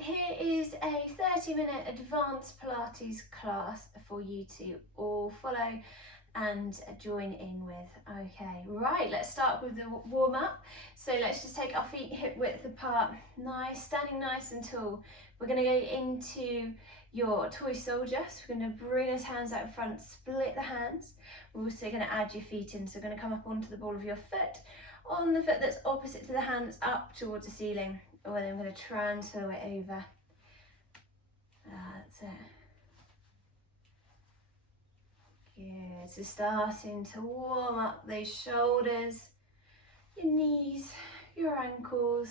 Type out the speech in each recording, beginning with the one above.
here is a 30-minute advanced Pilates class for you to all follow and join in with. Okay, right, let's start with the warm up. So let's just take our feet hip width apart, nice, standing nice and tall. We're going to go into your toy soldier. So we're going to bring those hands out in front, split the hands. We're also going to add your feet in. So we're going to come up onto the ball of your foot, on the foot that's opposite to the hands, up towards the ceiling. And then we're going to transfer it over. That's it. Good. So starting to warm up those shoulders, your knees, your ankles.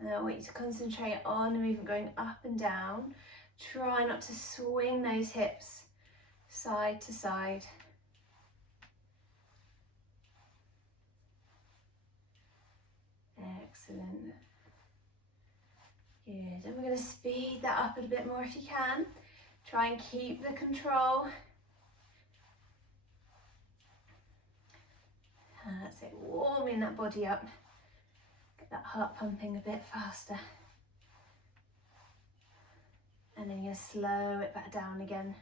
And I want you to concentrate on the movement going up and down. Try not to swing those hips side to side. Excellent. Good. And we're going to speed that up a bit more if you can. Try and keep the control. That's it, warming that body up. Get that heart pumping a bit faster. And then you're going to slow it back down again.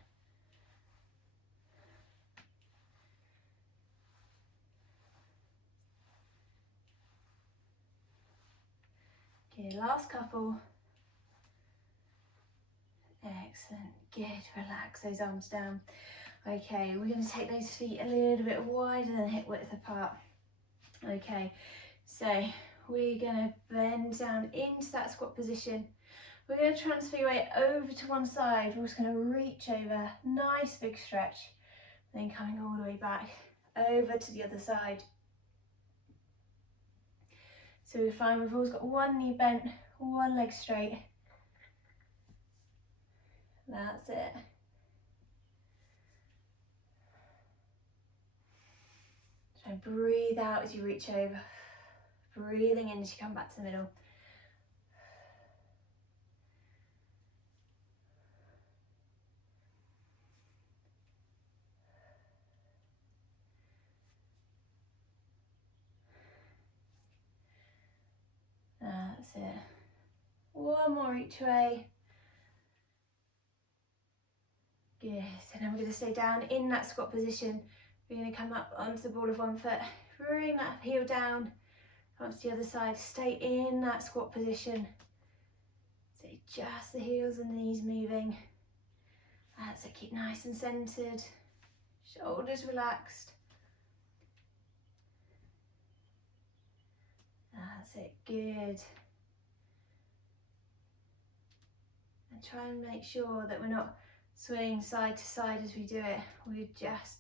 Okay, last couple. Excellent, good, relax those arms down. Okay, we're going to take those feet a little bit wider than hip width apart. Okay, so we're going to bend down into that squat position. We're going to transfer your weight over to one side. We're just going to reach over, nice big stretch. Then coming all the way back over to the other side. So we find we've always got one knee bent, one leg straight. That's it. Try and breathe out as you reach over. Breathing in as you come back to the middle. That's it. One more each way. Good. And then we're going to stay down in that squat position. We're going to come up onto the ball of one foot. Bring that heel down. Come up to the other side. Stay in that squat position. So just the heels and the knees moving. That's it. Keep nice and centered. Shoulders relaxed. That's it. Good. And try and make sure that we're not swaying side to side as we do it. We're just,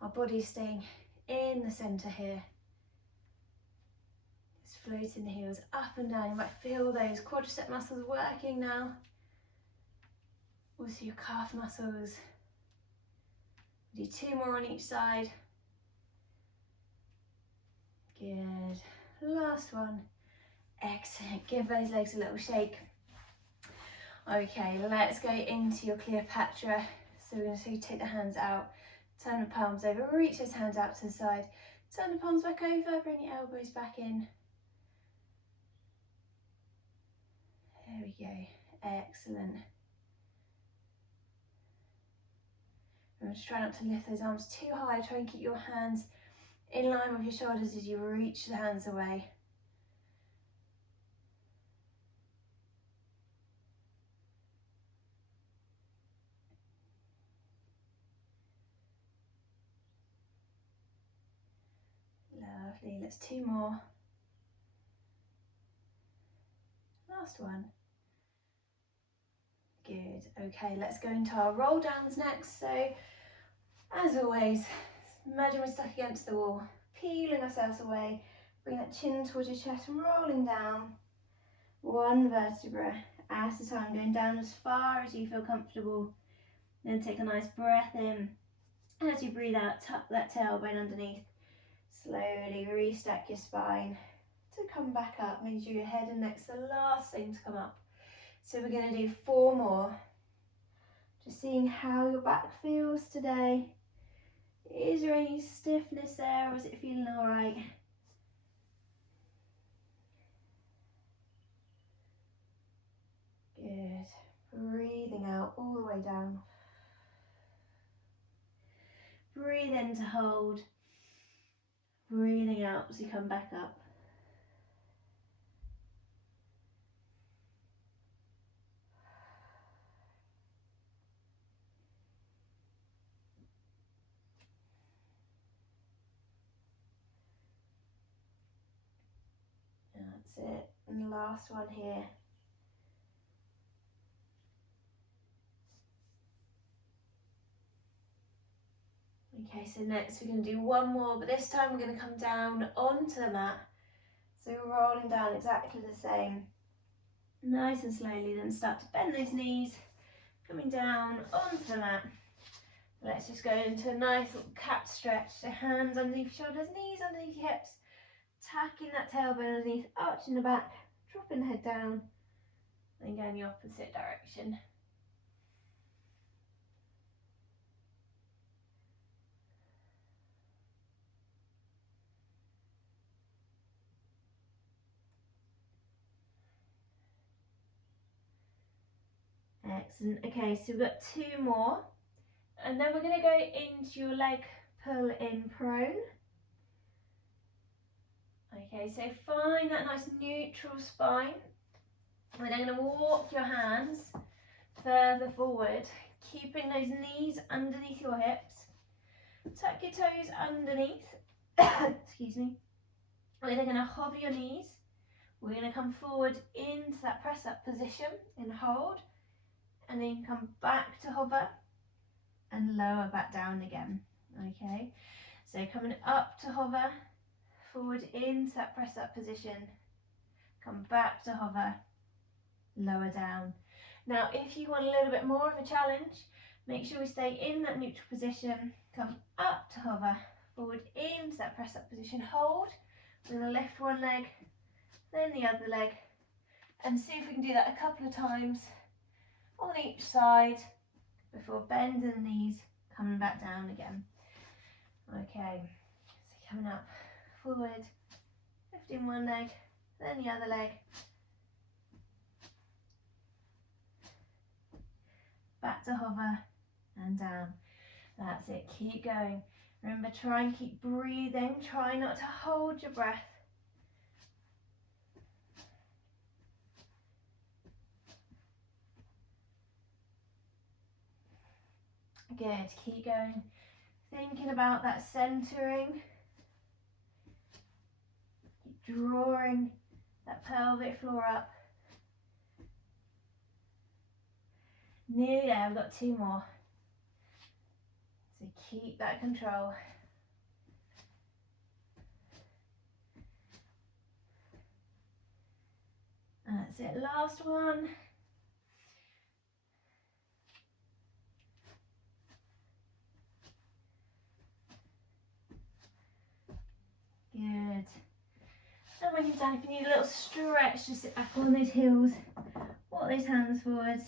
our body's staying in the centre here. Just floating the heels up and down. You might feel those quadricep muscles working now. Also your calf muscles. Do 2 more on each side. Good. Last one. Excellent. Give those legs a little shake. Okay, let's go into your Cleopatra. So we're going to take the hands out, turn the palms over, reach those hands out to the side, turn the palms back over, bring your elbows back in. There we go. Excellent. And just try not to lift those arms too high. Try and keep your hands in line with your shoulders as you reach the hands away. Lovely. Let's 2 more. Last one. Good. Okay, let's go into our roll downs next. So, as always, imagine we're stuck against the wall, peeling ourselves away. Bring that chin towards your chest, rolling down. One vertebra at a time, going down as far as you feel comfortable. Then take a nice breath in. As you breathe out, tuck that tailbone underneath. Slowly restack your spine to come back up. Make sure your head and neck's the last thing to come up. So we're going to do 4 more. Just seeing how your back feels today. Is there any stiffness there, or is it feeling all right? breathing out all the way down. Breathe in to hold, breathing out as you come back up. That's it, and the last one here. Okay, so next we're going to do one more, but this time we're going to come down onto the mat. So we're rolling down exactly the same. Nice and slowly, then start to bend those knees, coming down onto the mat. Let's just go into a nice little cat stretch. So hands underneath your shoulders, knees underneath your hips, tucking that tailbone underneath, arching the back, dropping the head down, then going the opposite direction. Excellent. Okay, so we've got two more, and then we're going to go into your leg pull in prone. Okay, so find that nice neutral spine. We're then going to walk your hands further forward, keeping those knees underneath your hips. Tuck your toes underneath. Excuse me. We're then going to hover your knees. We're going to come forward into that press up position and hold, and then come back to hover and lower back down again. Okay, so coming up to hover, forward into that press up position, come back to hover, lower down. Now if you want a little bit more of a challenge, make sure we stay in that neutral position, come up to hover, forward into that press up position, hold. We're going to lift one leg, then the other leg, and see if we can do that a couple of times on each side before bending the knees, coming back down again. Okay, so coming up, forward, lifting one leg, then the other leg, back to hover and down. That's it, keep going. Remember, try and keep breathing, try not to hold your breath. Good, keep going. Thinking about that centering. Keep drawing that pelvic floor up. Nearly there, we've got two more. So keep that control. That's it, last one. Good. And when you're done, if you need a little stretch, just sit back on those heels, walk those hands forwards.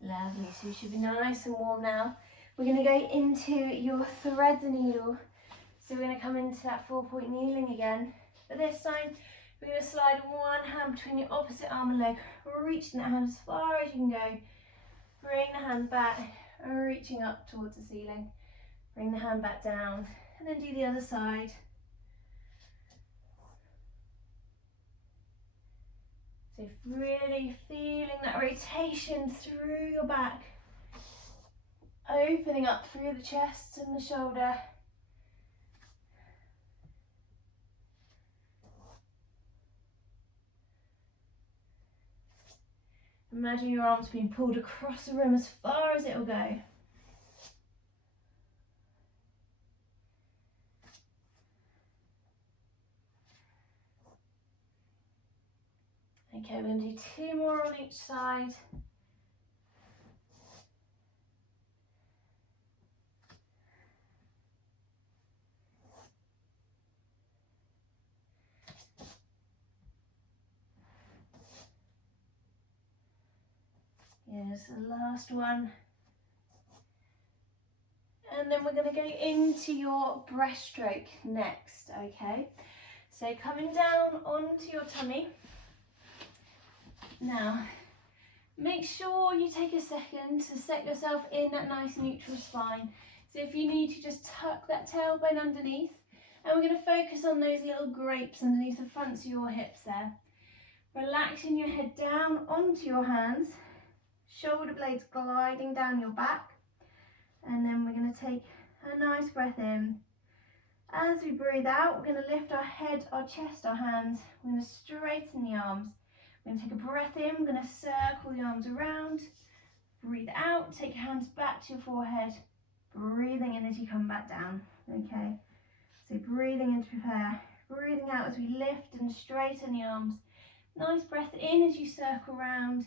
Lovely, so you should be nice and warm now. We're going to go into your thread the needle. So we're going to come into that 4-point kneeling again. But this time, we're going to slide one hand between your opposite arm and leg, reaching that hand as far as you can go. Bring the hand back, reaching up towards the ceiling. Bring the hand back down, and then do the other side. So really feeling that rotation through your back, opening up through the chest and the shoulder. Imagine your arms being pulled across the room as far as it will go. Okay, we're going to do two more on each side. Here's the last one. And then we're going to go into your breaststroke next, okay? So coming down onto your tummy. Now, make sure you take a second to set yourself in that nice neutral spine. So if you need to, just tuck that tailbone underneath, and we're going to focus on those little grapes underneath the fronts of your hips there. Relaxing your head down onto your hands, shoulder blades gliding down your back, and then we're going to take a nice breath in. As we breathe out, we're going to lift our head, our chest, our hands. We're going to straighten the arms. We're going to take a breath in, we're going to circle the arms around. Breathe out, take your hands back to your forehead. Breathing in as you come back down, okay? So breathing in to prepare. Breathing out as we lift and straighten the arms. Nice breath in as you circle around.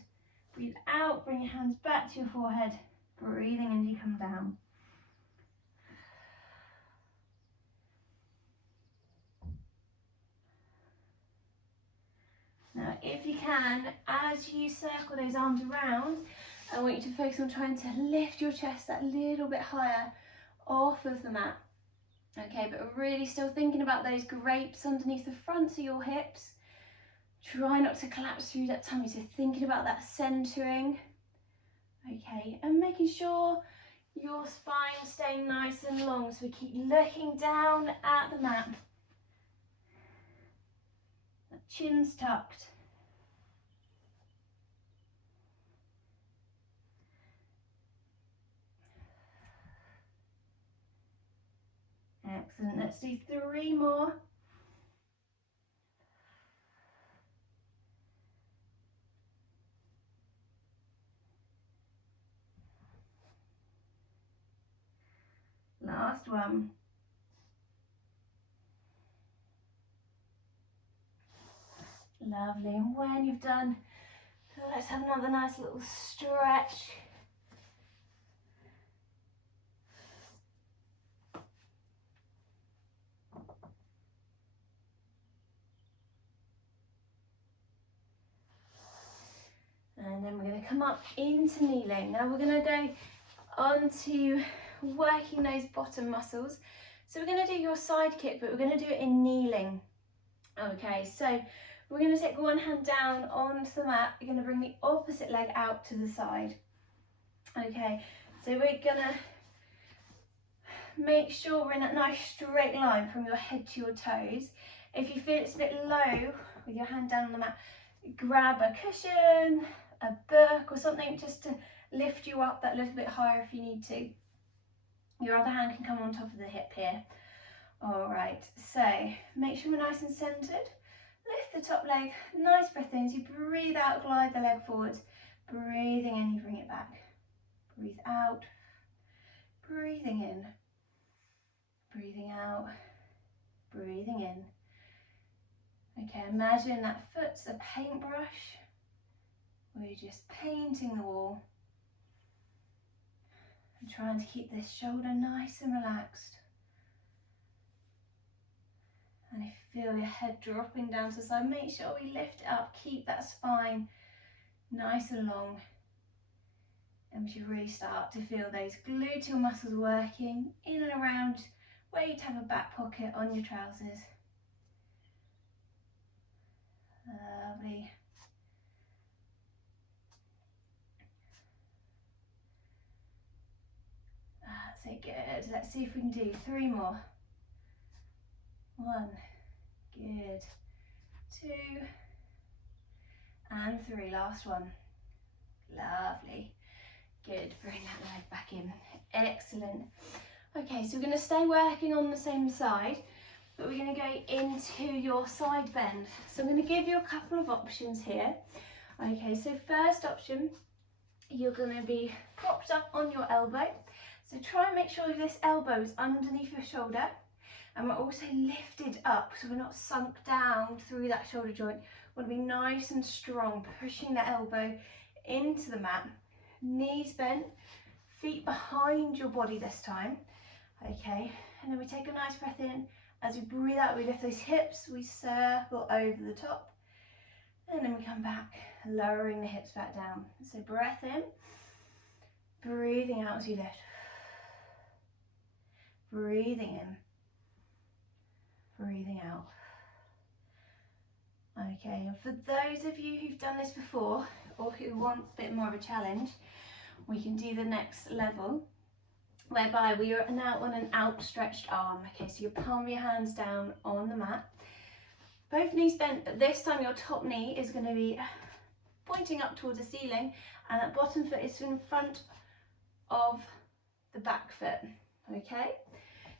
Breathe out, bring your hands back to your forehead. Breathing in as you come down. Now, if you can, as you circle those arms around, I want you to focus on trying to lift your chest that little bit higher off of the mat. Okay, but really still thinking about those grapes underneath the fronts of your hips. Try not to collapse through that tummy, so thinking about that centering. Okay, and making sure your spine staying nice and long, so we keep looking down at the mat. That chin's tucked. Excellent, let's do 3 more. Last one. Lovely, and when you've done, let's have another nice little stretch. And then we're going to come up into kneeling. Now we're going to go on to working those bottom muscles. So we're going to do your side kick, but we're going to do it in kneeling. Okay, so we're going to take one hand down onto the mat. You're going to bring the opposite leg out to the side. Okay, so we're going to make sure we're in that nice straight line from your head to your toes. If you feel it's a bit low with your hand down on the mat, grab a cushion, a book or something just to lift you up that little bit higher if you need to. Your other hand can come on top of the hip here. All right, so make sure we're nice and centered. Lift the top leg, nice breath in. As you breathe out, glide the leg forward. Breathing in, you bring it back. Breathe out, breathing in. Breathing out, breathing in. Okay, imagine that foot's a paintbrush. We're just painting the wall. I'm trying to keep this shoulder nice and relaxed. And if you feel your head dropping down to the side, make sure we lift it up, keep that spine nice and long. And we should really start to feel those gluteal muscles working in and around where you'd have a back pocket on your trousers. Lovely. That's it, good. Let's see if we can do 3 more. 1, good. 2, and 3, last one. Lovely. Good, bring that leg back in. Excellent. Okay, so we're going to stay working on the same side, but we're going to go into your side bend. So I'm going to give you a couple of options here. Okay, so first option, you're going to be propped up on your elbow. So try and make sure this elbow is underneath your shoulder, and we're also lifted up, so we're not sunk down through that shoulder joint. We want to be nice and strong, pushing the elbow into the mat. Knees bent, feet behind your body this time. Okay, and then we take a nice breath in. As we breathe out, we lift those hips, we circle over the top, and then we come back, lowering the hips back down. So breath in, breathing out as you lift. Breathing in, breathing out. Okay, and for those of you who've done this before or who want a bit more of a challenge, we can do the next level, whereby we are now on an outstretched arm. Okay, so you palm your hands down on the mat, both knees bent, but this time your top knee is going to be pointing up towards the ceiling, and that bottom foot is in front of the back foot. Okay,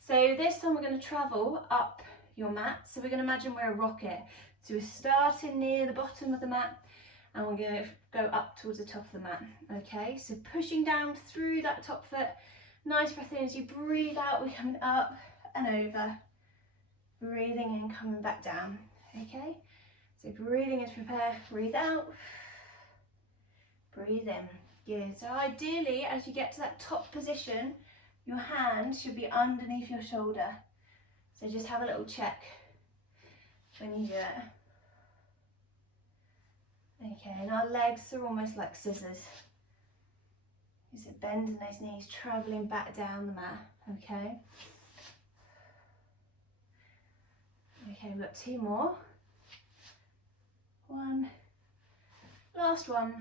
so this time we're going to travel up your mat. So we're going to imagine we're a rocket. So we're starting near the bottom of the mat and we're going to go up towards the top of the mat. Okay, so pushing down through that top foot. Nice breath in as you breathe out, we're coming up and over. Breathing in, coming back down. Okay, so breathing in to prepare, breathe out, breathe in. Good. So ideally, as you get to that top position, your hand should be underneath your shoulder. So just have a little check when you do it. Okay, and our legs are almost like scissors. So bending those knees, travelling back down the mat, okay? Okay, we've got two more. One, last one.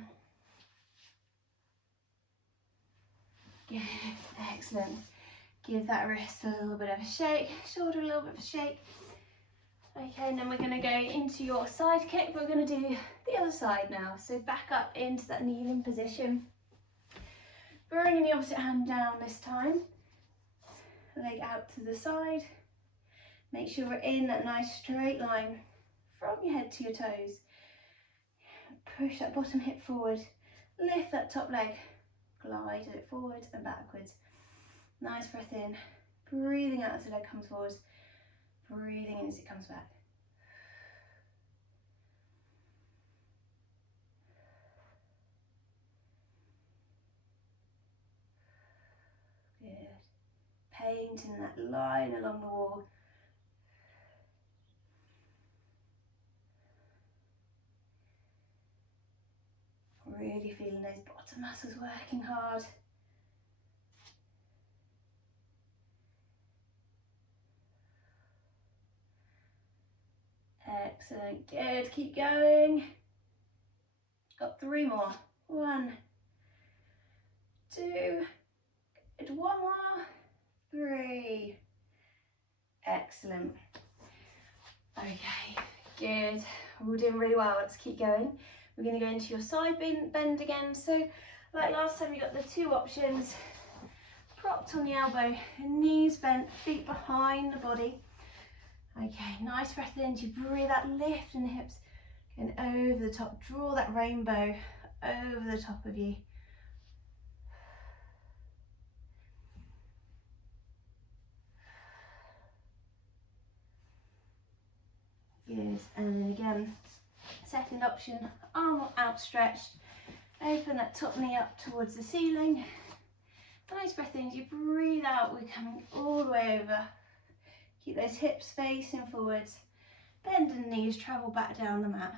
Good, excellent. Give that wrist a little bit of a shake, shoulder a little bit of a shake. Okay, and then we're going to go into your side kick. We're going to do the other side now. So back up into that kneeling position. Bringing the opposite hand down this time. Leg out to the side. Make sure we're in that nice straight line from your head to your toes. Push that bottom hip forward. Lift that top leg. Glide it forward and backwards. Nice breath in. Breathing out as the leg comes forward. Breathing in as it comes back. Good. Painting that line along the wall. Really feeling those bottom muscles working hard. Excellent, good, keep going. Got three more. One, two, good, one more, three. Excellent. Okay, good. We're all doing really well, let's keep going. We're going to go into your side bend again. So like last time, you got the two options. Propped on the elbow, knees bent, feet behind the body. Okay, nice breath in, you breathe out, lift in the hips, and over the top, draw that rainbow over the top of you. Good, and then again, second option, arm outstretched, open that top knee up towards the ceiling. Nice breath in, you breathe out, we're coming all the way over. Keep those hips facing forwards, bend the knees, travel back down the mat.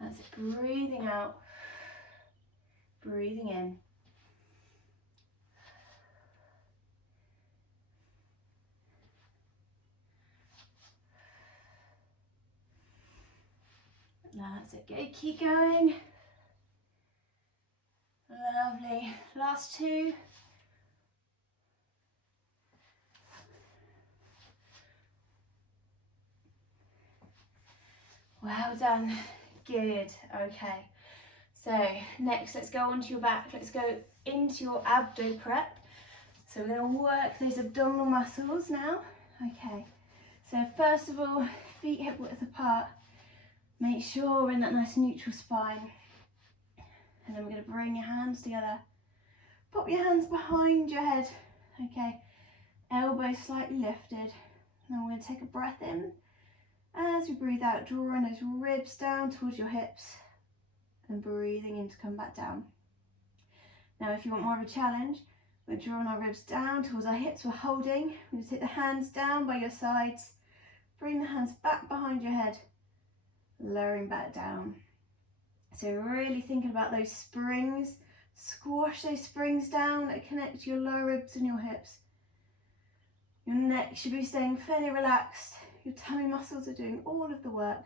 That's it, breathing out, breathing in. That's it, good, keep going. Lovely, last two. Well done, good, okay. So next, let's go onto your back, let's go into your abdo prep. So we're going to work those abdominal muscles now, okay. So first of all, feet hip width apart, make sure we're in that nice neutral spine. And then we're going to bring your hands together, pop your hands behind your head, okay. Elbows slightly lifted. Then we're going to take a breath in. As we breathe out, drawing those ribs down towards your hips and breathing in to come back down. Now if you want more of a challenge, we're drawing our ribs down towards our hips, we're holding. We're going to take the hands down by your sides, bring the hands back behind your head, lowering back down. So really thinking about those springs, squash those springs down that connect your lower ribs and your hips. Your neck should be staying fairly relaxed. Your tummy muscles are doing all of the work.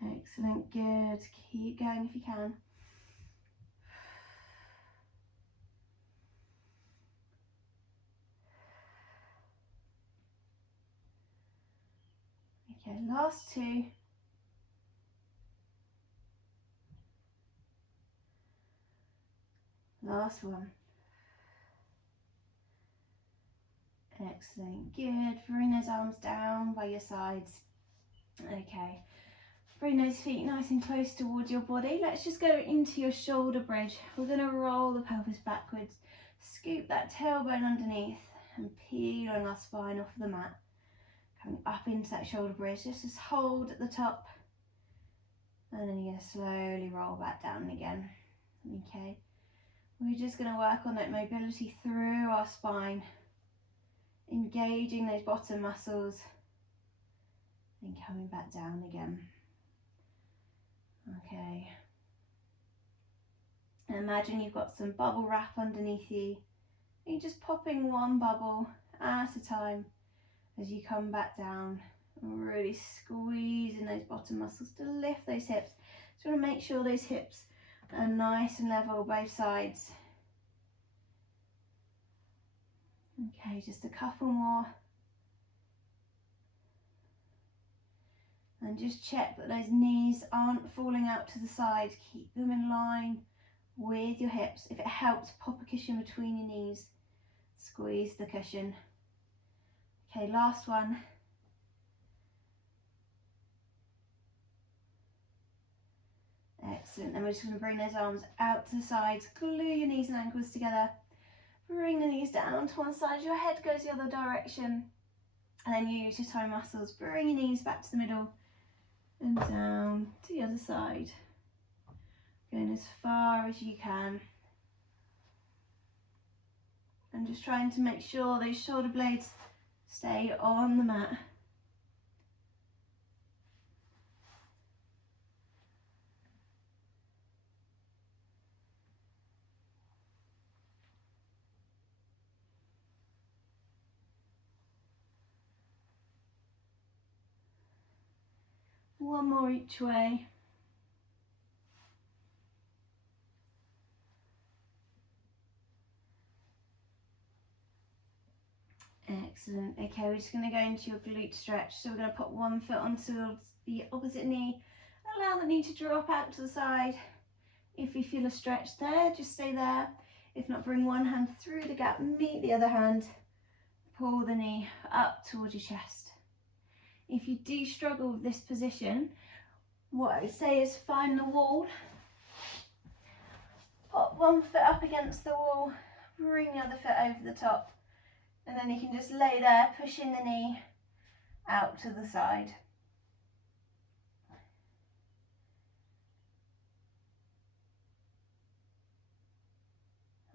Excellent, good. Keep going if you can. Okay, last two. Last one. Excellent, good. Bring those arms down by your sides. Okay, bring those feet nice and close towards your body. Let's just go into your shoulder bridge. We're going to roll the pelvis backwards, scoop that tailbone underneath and peel on our spine off the mat. Coming up into that shoulder bridge, just hold at the top and then you're going to slowly roll back down again. Okay, we're just going to work on that mobility through our spine, engaging those bottom muscles and coming back down again. Okay, and imagine you've got some bubble wrap underneath you. You're just popping one bubble at a time as you come back down, and really squeezing those bottom muscles to lift those hips. So you want to make sure those hips are nice and level both sides. Okay, just a couple more. And just check that those knees aren't falling out to the side. Keep them in line with your hips. If it helps, pop a cushion between your knees. Squeeze the cushion. Okay, last one. Excellent. Then we're just going to bring those arms out to the sides. Glue your knees and ankles together. Bring the knees down to one side. Your head goes the other direction. And then use your toe muscles. Bring your knees back to the middle and down to the other side. Going as far as you can. And just trying to make sure those shoulder blades stay on the mat. One more each way. Excellent. Okay, we're just going to go into your glute stretch. So we're going to put one foot onto the opposite knee. Allow the knee to drop out to the side. If you feel a stretch there, just stay there. If not, bring one hand through the gap, meet the other hand. Pull the knee up towards your chest. If you do struggle with this position, what I would say is find the wall. Pop one foot up against the wall, bring the other foot over the top. And then you can just lay there, pushing the knee out to the side.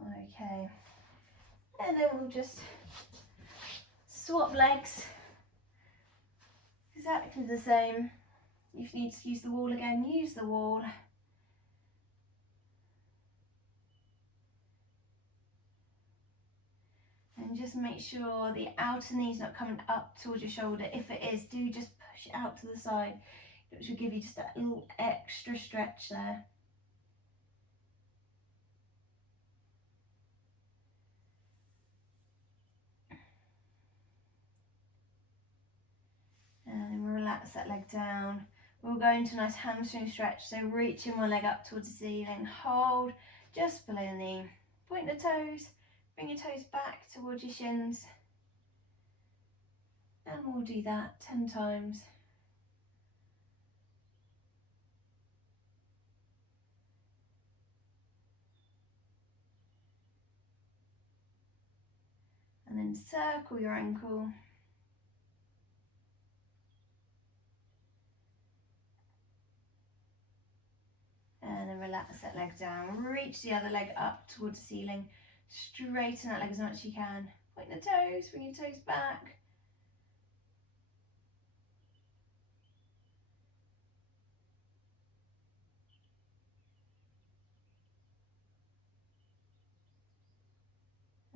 Okay, and then we'll just swap legs. Exactly the same. If you need to use the wall again, use the wall. And just make sure the outer knee's not coming up towards your shoulder. If it is, do just push it out to the side, which will give you just that little extra stretch there. And then we'll relax that leg down. We'll go into a nice hamstring stretch. So reaching one leg up towards the ceiling, hold just below the knee. Point the toes, bring your toes back towards your shins. And we'll do that 10 times. And then circle your ankle. Relax that leg down, reach the other leg up towards the ceiling, straighten that leg as much as you can, point the toes, bring your toes back.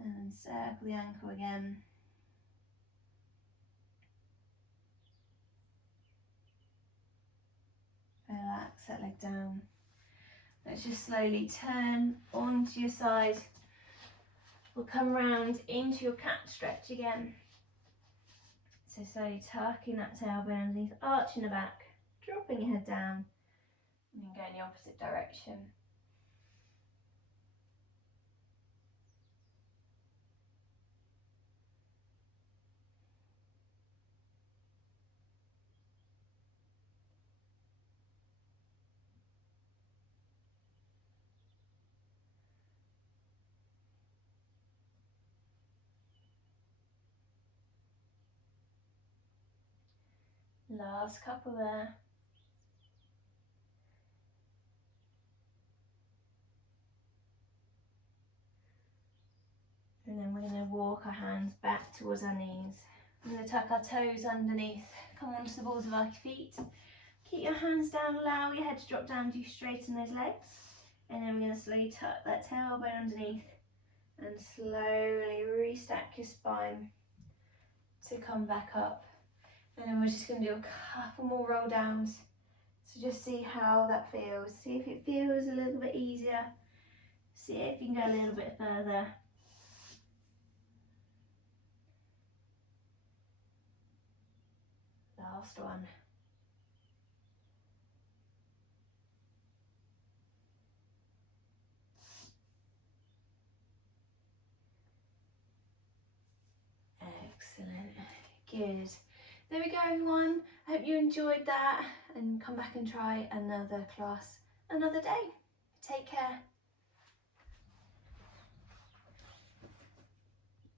And then circle the ankle again. Relax that leg down. Let's just slowly turn onto your side. We'll come round into your cat stretch again. So slowly tucking that tailbone underneath, arching the back, dropping your head down, and then going the opposite direction. Last couple there. And then we're going to walk our hands back towards our knees. We're going to tuck our toes underneath, come onto the balls of our feet. Keep your hands down, allow your head to drop down, do straighten those legs. And then we're going to slowly tuck that tailbone underneath and slowly restack your spine to come back up. And then we're just going to do a couple more roll downs. So just see how that feels. See if it feels a little bit easier. See if you can go a little bit further. Last one. Excellent. Good. There we go, everyone. I hope you enjoyed that, and come back and try another class another day. Take care.